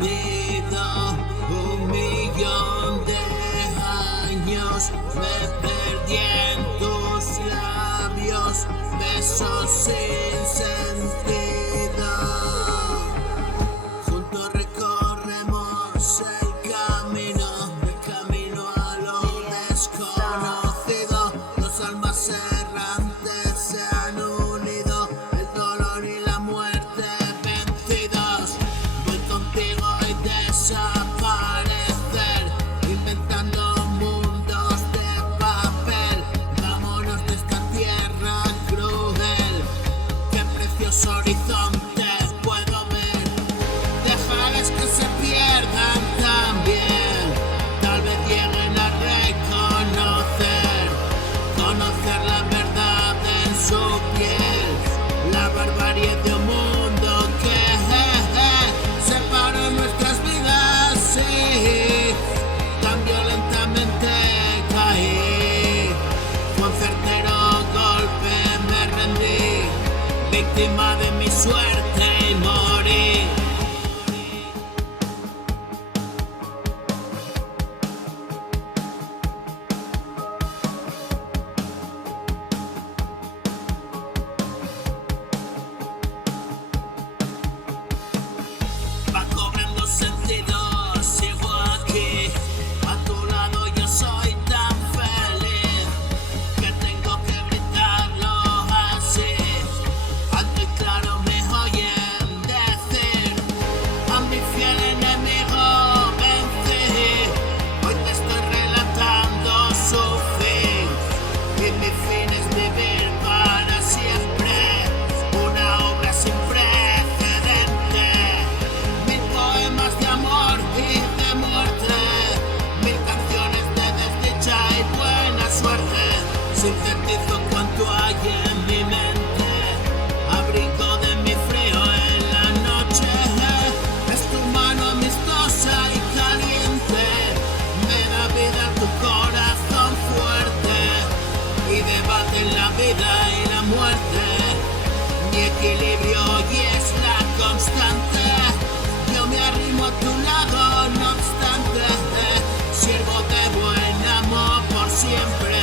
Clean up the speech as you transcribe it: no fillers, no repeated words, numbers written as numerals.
dormido 1.000.000 de años, me perdí en tus labios, besos sin sentido. Juntos recorremos el camino a lo desconocido. Dos almas errantes se han unido, el dolor y la muerte vencidos. Voy contigo y desaparecer, inventando mundos de papel. Vámonos de esta tierra cruel, qué precioso horizonte puedo ver. Dejarles que se pierdan también, tal vez lleguen a conocer la verdad en su piel, la barbarie de un mundo que separa nuestras vidas, sí, tan violentamente caí, con certero golpe me rendí, víctima de mi suerte y morí. Va cobrando sentido, sigo aquí, a tu lado yo soy tan feliz, que tengo que gritarlo así, alto y claro me oyen decir, a mi fiel enemigo vencí, hoy te estoy relatando su fin, y mi fin es vivir para siempre, una obra sin precedente. Poemas de amor y de muerte, 1000 canciones de desdicha y buena suerte. Sintetizo cuanto hay en mi mente, abrigo de mi frío en la noche. Es tu mano amistosa y caliente, me da vida tu corazón fuerte, y debaten la vida y la muerte. Mi equilibrio hoy es la constante. Yo me arrimo a tu lado, no obstante, sirvo de buen amo por siempre.